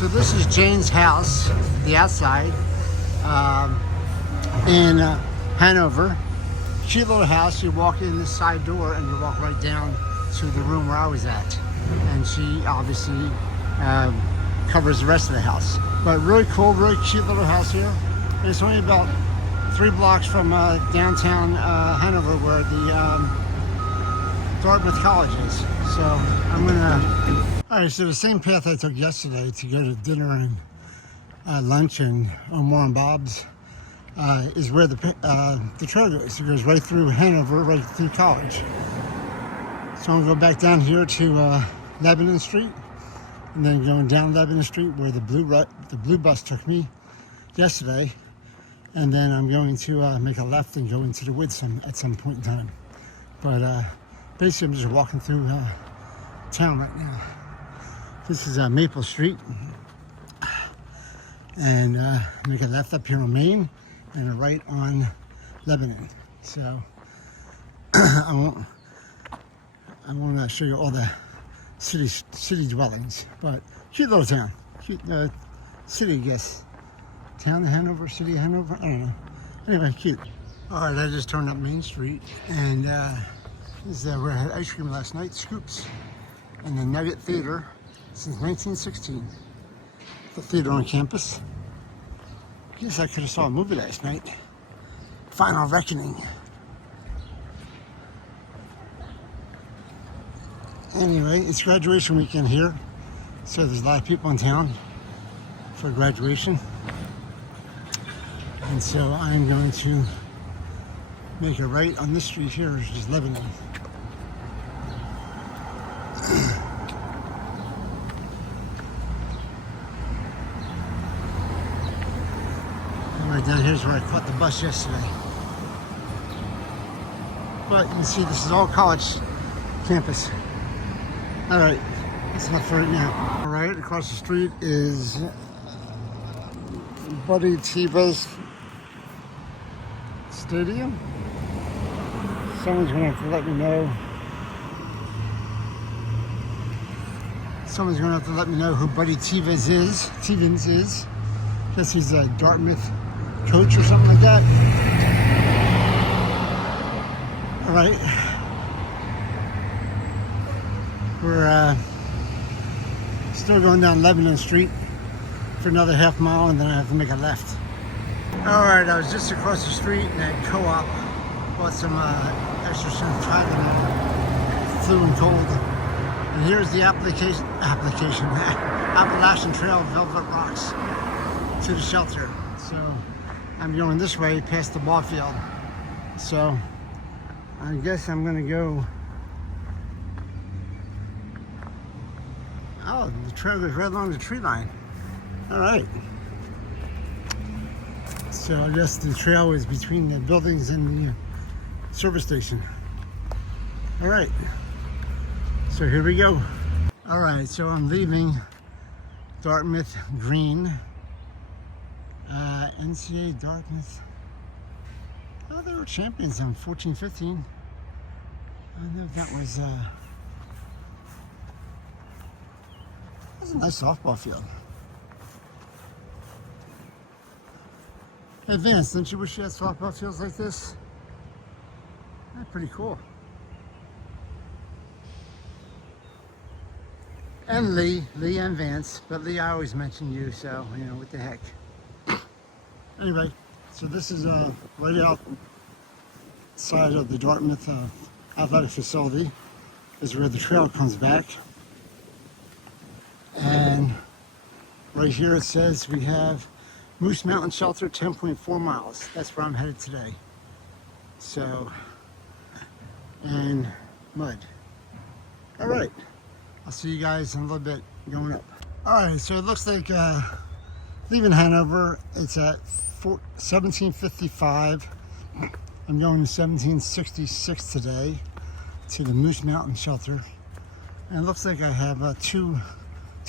So this is Jane's house, the outside, in Hanover. Cute little house. You walk in this side door and you walk right down to the room where I was at. And she obviously covers the rest of the house. But really cool, really cute little house here. And it's only about 3 blocks from downtown Hanover, where the Dartmouth College is. So I'm gonna. All right, so the same path I took yesterday to go to dinner and lunch and Omar and Bob's is where the trail goes. It goes right through Hanover, right through college. So I'm gonna go back down here to Lebanon Street, and then going down Lebanon Street where the blue bus took me yesterday, and then I'm going to make a left and go into the woods at some point in time. But basically, I'm just walking through town right now. This is Maple Street, and make a left up here on Main and a right on Lebanon. So I won't show you all the city dwellings, but cute little town, cute city, I guess. Town of Hanover, city of Hanover, I don't know. Anyway, cute. All right, I just turned up Main Street, and this is where I had ice cream last night, Scoops, and the Nugget Theater since 1916. The theater on campus. Guess I could have saw a movie last night. Final Reckoning. Anyway, it's graduation weekend here, so there's a lot of people in town for graduation. And so I'm going to make a right on this street here, which is Lebanon. And right down here is where I caught the bus yesterday. But you can see this is all college campus. All right, that's enough for right now. All right, across the street is Buddy Teva's stadium. Someone's gonna have to let me know. Someone's gonna have to let me know who Buddy Tevens is. Guess he's a Dartmouth coach or something like that. All right. We're still going down Lebanon Street for another half mile, and then I have to make a left. All right, I was just across the street in that co-op, bought some extra strength Tylenol, flu and cold. And here's the Appalachian Trail Velvet Rocks to the shelter. So I'm going this way past the ball field. So I guess I'm gonna go. Oh, the trail goes right along the tree line. All right. So I guess the trail is between the buildings and the service station. All right. So here we go. All right, so I'm leaving Dartmouth Green. NCAA Dartmouth. Oh, they were champions in 14-15. I know that was a nice softball field. Hey Vince, don't you wish you had softball fields like this? That's pretty cool. And Lee and Vance, but Lee, I always mention you, so, you know, what the heck. Anyway, so this is right outside of the Dartmouth athletic facility is where the trail comes back. And right here it says we have Moose Mountain Shelter, 10.4 miles. That's where I'm headed today. So, and mud. All right. I'll see you guys in a little bit going up. All right, so it looks like leaving Hanover, it's at 17:55. I'm going to 1766 today to the Moose Mountain Shelter. And it looks like I have two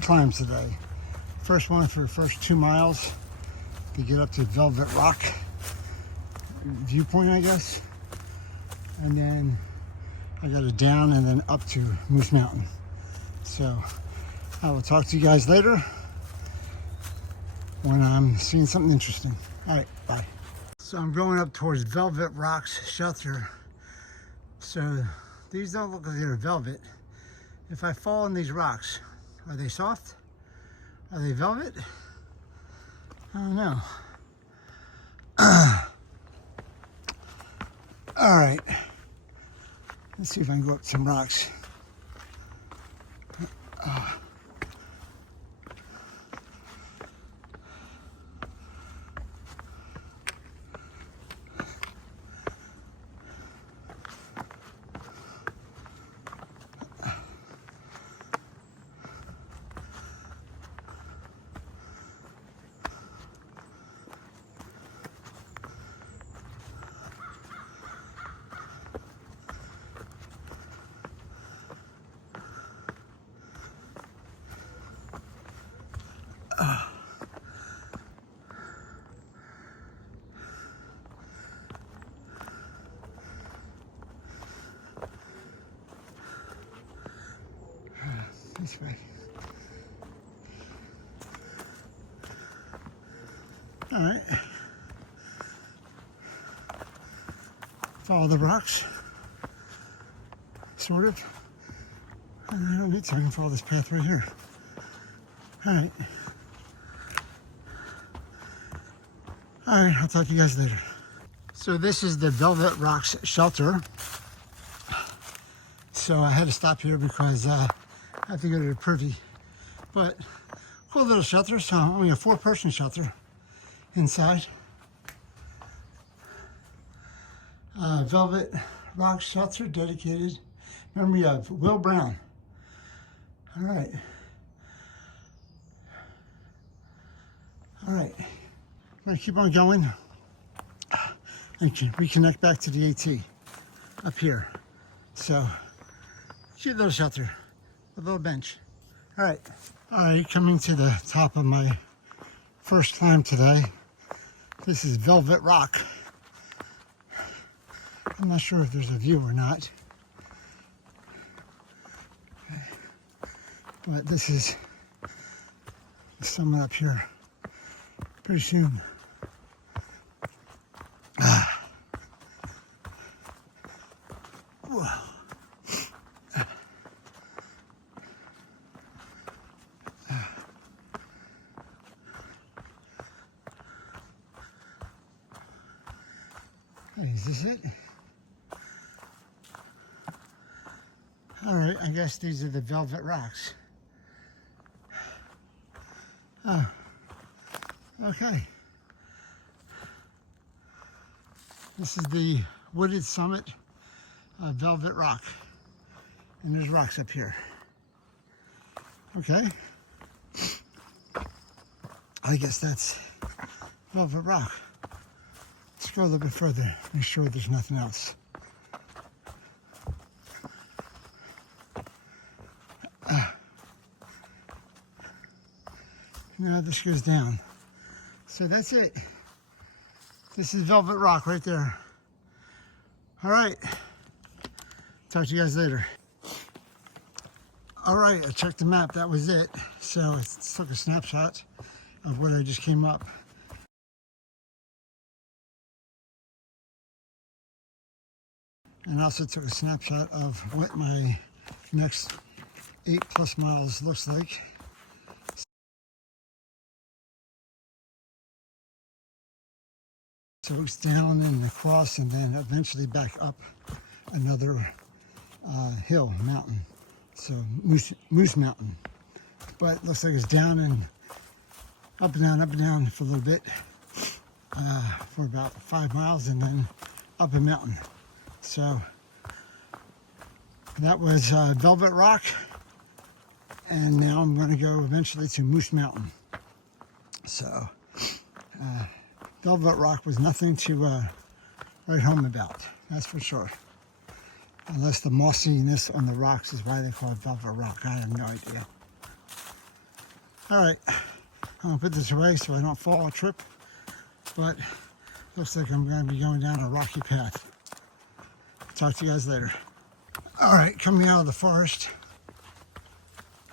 climbs today. First one for the first 2 miles to get up to Velvet Rock viewpoint, I guess. And then I got it down and then up to Moose Mountain. So I will talk to you guys later. when I'm seeing something interesting. All right, bye. So I'm going up towards Velvet Rocks Shelter. So these don't look like they're velvet. If I fall in these rocks, are they soft? Are they velvet? I don't know. All right. Let's see if I can go up some rocks. This way. All right. Follow the rocks. Sort of. I don't need to. I can follow this path right here. All right. All right, I'll talk to you guys later. So this is the Velvet Rocks Shelter. So I had to stop here because I have to go to the privy. But cool little shelter. So only a 4-person shelter inside. Velvet Rocks Shelter dedicated memory of Will Brown. All right. All right. I'm gonna keep on going and reconnect back to the AT up here. So, cute little shelter, a little bench. All right. All right, coming to the top of my first climb today. This is Velvet Rock. I'm not sure if there's a view or not. But this is the summit up here pretty soon. Whoa. Is this it? All right, I guess these are the Velvet Rocks. Oh, okay. This is the wooded summit of Velvet Rock. And there's rocks up here. Okay. I guess that's Velvet Rock. Let's go a little bit further, make sure there's nothing else. Now this goes down. So that's it. This is Velvet Rock right there. All right. Talk to you guys later. All right, I checked the map. That was it. So I took a snapshot of where I just came up. And also took a snapshot of what my next 8+ miles looks like. So it's down and across and then eventually back up another hill, mountain. So Moose Mountain. But it looks like it's down and up and down for a little bit for about 5 miles and then up a mountain. So that was Velvet Rock. And now I'm going to go eventually to Moose Mountain. So Velvet Rock was nothing to write home about, that's for sure. Unless the mossiness on the rocks is why they call it Velvet Rock. I have no idea. All right, I'm gonna put this away so I don't fall or trip, but looks like I'm gonna be going down a rocky path. Talk to you guys later. All right, coming out of the forest.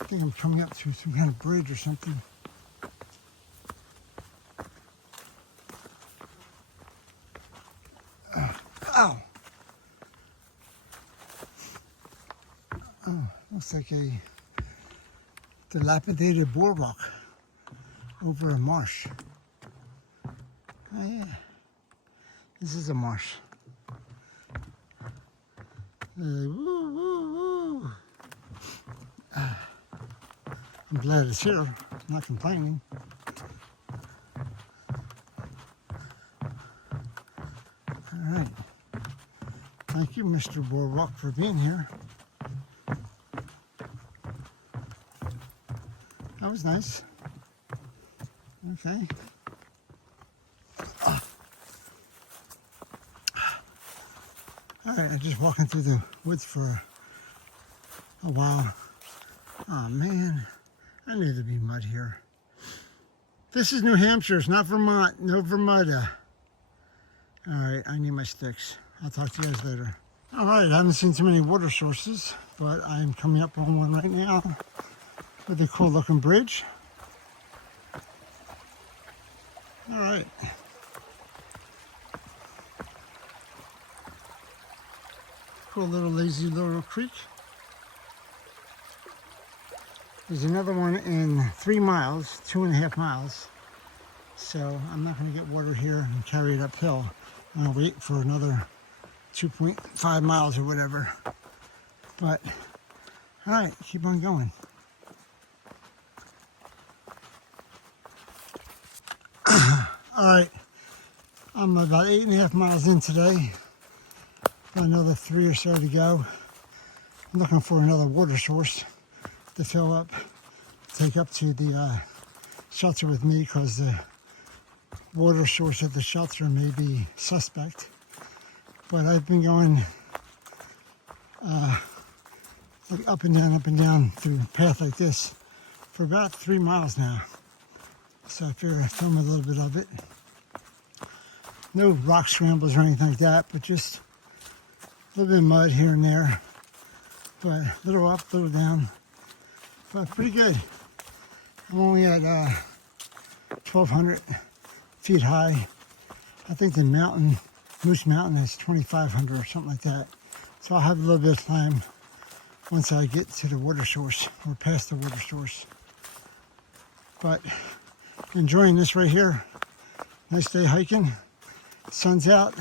I think I'm coming up to some kind of bridge or something. Oh. Oh, looks like a dilapidated boardwalk over a marsh. Oh yeah, this is a marsh. Woo, woo, woo. I'm glad it's here. I'm not complaining. All right. Thank you, Mr. Boardwalk, for being here. That was nice. Okay. All right, I'm just walking through the woods for a while. Oh man, I knew there'd be mud here. This is New Hampshire, it's not Vermont, no Vermont. All right, I need my sticks. I'll talk to you guys later. All right, I haven't seen too many water sources, but I'm coming up on one right now with a cool looking bridge. All right. Cool little lazy little creek. There's another one in 3 miles, 2.5 miles. So I'm not going to get water here and carry it uphill. I'm going to wait for another 2.5 miles or whatever. But, all right, keep on going. All right, I'm about 8.5 miles in today. Got another 3 or so to go. I'm looking for another water source to fill up, take up to the shelter with me, because the water source at the shelter may be suspect. But I've been going like up and down through a path like this for about 3 miles now. So I figure I'll film a little bit of it. No rock scrambles or anything like that, but just a little bit of mud here and there. But a little up, a little down. But pretty good. I'm only at 1,200 feet high. I think the mountain, Moose Mountain, is 2,500 or something like that. So I'll have a little bit of time once I get to the water source, or past the water source. But enjoying this right here. Nice day hiking. Sun's out.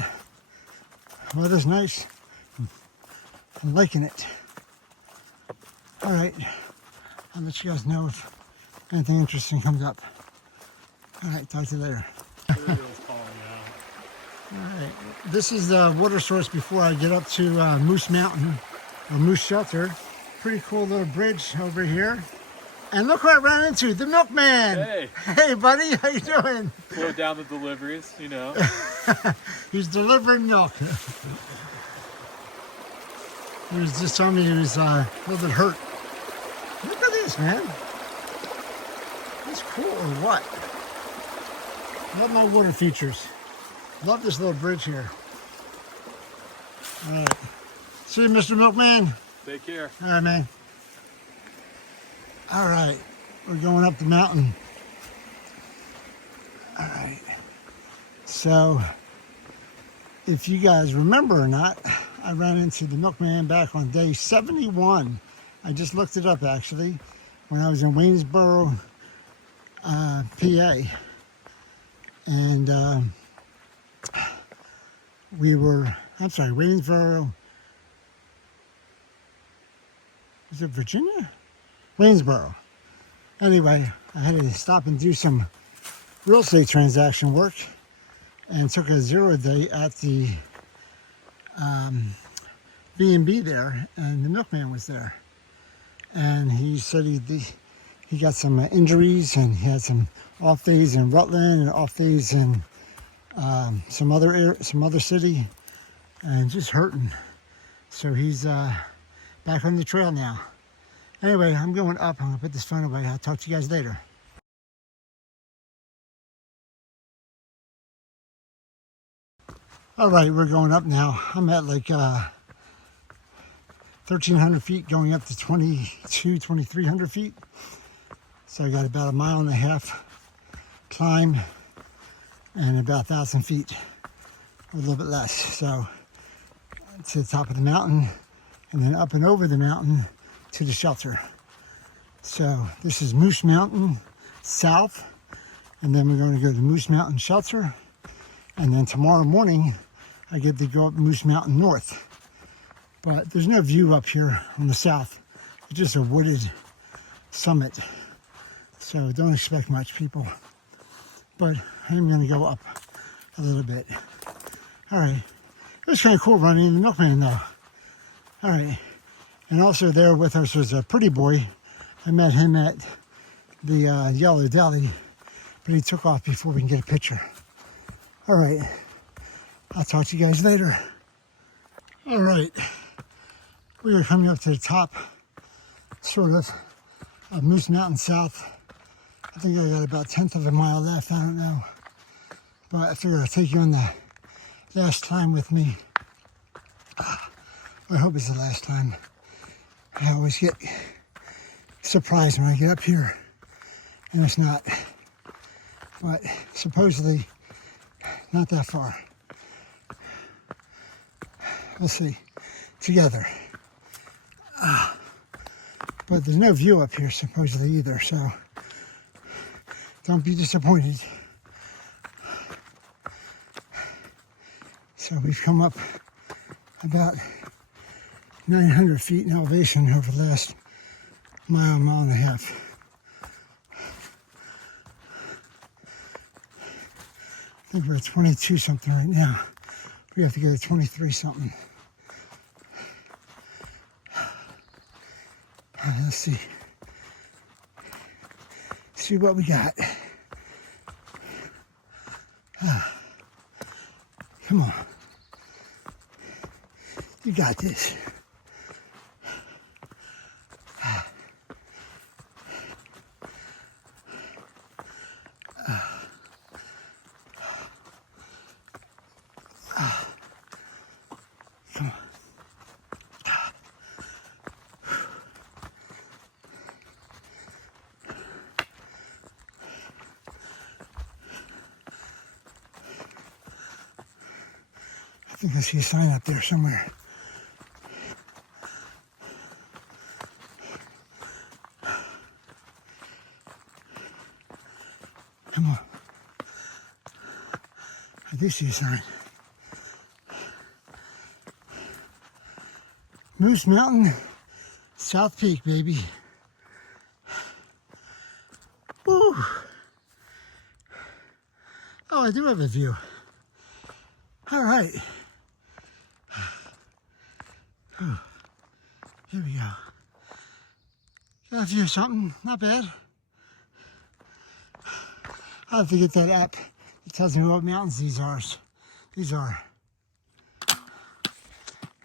Weather's nice. I'm liking it. All right. I'll let you guys know if anything interesting comes up. All right, talk to you later. All right, this is the water source before I get up to Moose Mountain, or Moose Shelter. Pretty cool little bridge over here. And look what I ran into, the milkman. Hey. Hey, buddy, how you doing? Slow down the deliveries, you know. He's delivering milk. He was just telling me he was a little bit hurt. Look at this, man. That's cool, or what? Love my water features. Love this little bridge here. All right. See you, Mr. Milkman. Take care. All right, man. All right. We're going up the mountain. All right. So, if you guys remember or not, I ran into the milkman back on day 71. I just looked it up, actually, when I was in Waynesboro, PA. And Waynesboro, is it Virginia? Waynesboro. Anyway, I had to stop and do some real estate transaction work and took a 0 day at the B&B there, and the milkman was there. And he said he got some injuries, and he had some off days in Rutland and off days in some other city, and just hurting. So he's back on the trail now. Anyway, I'm going up. I'm gonna put this phone away. I'll talk to you guys later. All right, we're going up now. I'm at like 1,300 feet, going up to 2,300 feet. So I got about 1.5 miles climb and about 1,000 feet, or a little bit less. So to the top of the mountain, and then up and over the mountain to the shelter. So this is Moose Mountain south, and then we're going to go to Moose Mountain shelter, and then tomorrow morning I get to go up Moose Mountain north. But there's no view up here on the south. It's just a wooded summit. So don't expect much, people. But I'm going to go up a little bit. All right. It was kind of cool running in the milkman, though. All right. And also there with us was a pretty boy. I met him at the Yellow Deli, but he took off before we can get a picture. All right. I'll talk to you guys later. All right. We are coming up to the top, sort of Moose Mountain south. I think I got about 1/10 of a mile left. I don't know. But I figure I'll take you on the last climb with me. I hope it's the last time. I always get surprised when I get up here, and it's not. But supposedly, not that far. We'll see. Together. But there's no view up here supposedly either, so don't be disappointed. So we've come up about 900 feet in elevation over the last mile and a half. I think we're at 22 something right now. We have to go to 23 something. Let's see. See what we got. Come on. You got this. Come on. I think I see a sign up there somewhere. Come on. I do see a sign. Moose Mountain, South Peak, baby. Woo! Oh, I do have a view. All right. Here we go. Got a view of something, not bad. I'll have to get that app that tells me what mountains these are.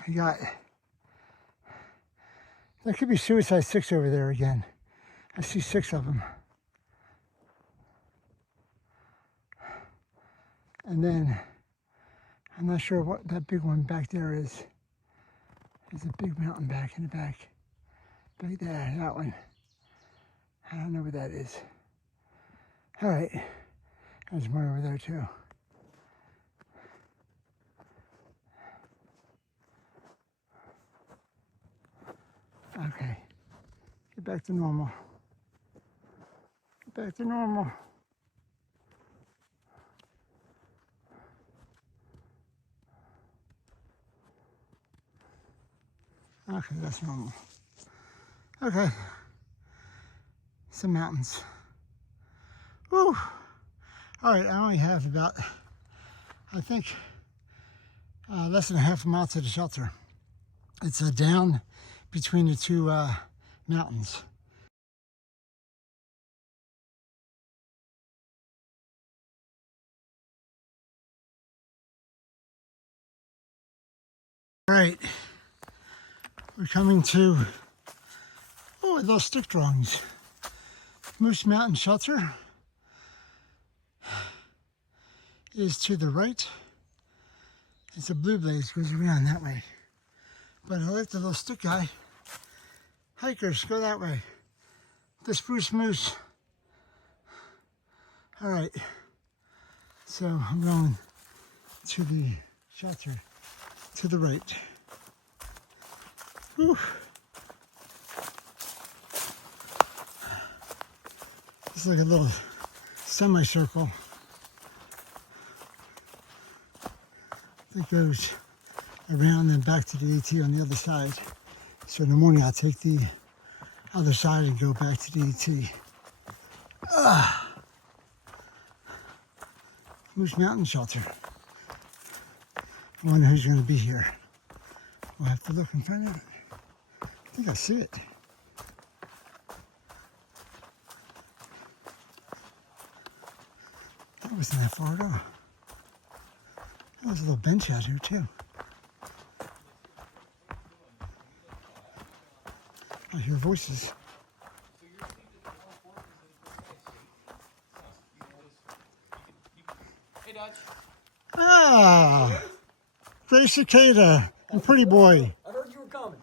I got, there could be Suicide 6 over there again. I see 6 of them. And then, I'm not sure what that big one back there is. There's a big mountain back in the back. Back there, that one. I don't know what that is. All right. There's one over there too. Okay. Get back to normal. Get back to normal. Okay, that's normal. Okay. Some mountains. Woo! All right, I only have about, I think, less than a half a mile to the shelter. It's down between the two mountains. All right, we're coming to, oh, those stick drawings. Moose Mountain Shelter is to the right. It's a blue blaze, goes around that way. But I like the little stick guy. Hikers, go that way. The spruce moose. All right, so I'm going to the shelter to the right. Whew. It's like a little semicircle. That goes around and back to the AT on the other side. So in the morning I'll take the other side and go back to the AT. Moose Mountain Shelter. I wonder who's going to be here. We'll have to look and find out. I think I see it. That wasn't that far at all. There's a little bench out here too. I hear voices. Hey, Dutch. Ah, gray cicada and pretty boy. I heard you were coming.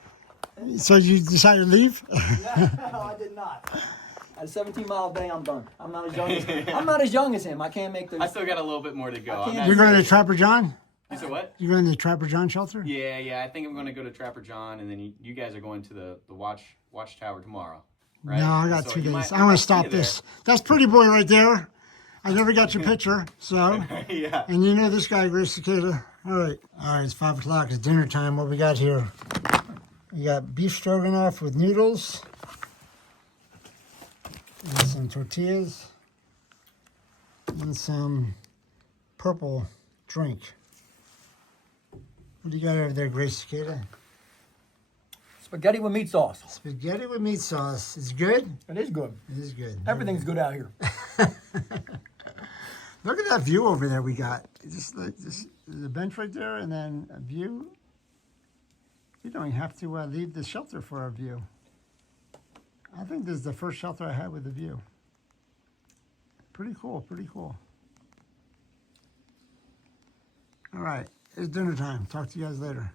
So you decided to leave? No, I did not. At a 17-mile day, I'm done. I'm not as young as him. I can't make the. I still got a little bit more to go. You're going to Trapper John? You said what? You're going to Trapper John shelter? Yeah. I think I'm going to go to Trapper John, and then you guys are going to the watchtower tomorrow, right? No, I got So 2 you days. might- I want might to stop see you this. That's pretty boy right there. I never got your picture, so. there. Yeah. And you know this guy, Gray Cicada. All right, it's 5 o'clock. It's dinner time. What we got here? We got beef stroganoff with noodles. And some tortillas. And some purple drink. What do you got over there, Gray Cicada? Spaghetti with meat sauce. Spaghetti with meat sauce. It's good? It is good. It is good. Everything's good out here. Look at that view over there we got. Just like this, there's a bench right there and then a view. You don't even have to leave the shelter for a view. I think this is the first shelter I had with a view. Pretty cool, pretty cool. All right, it's dinner time. Talk to you guys later.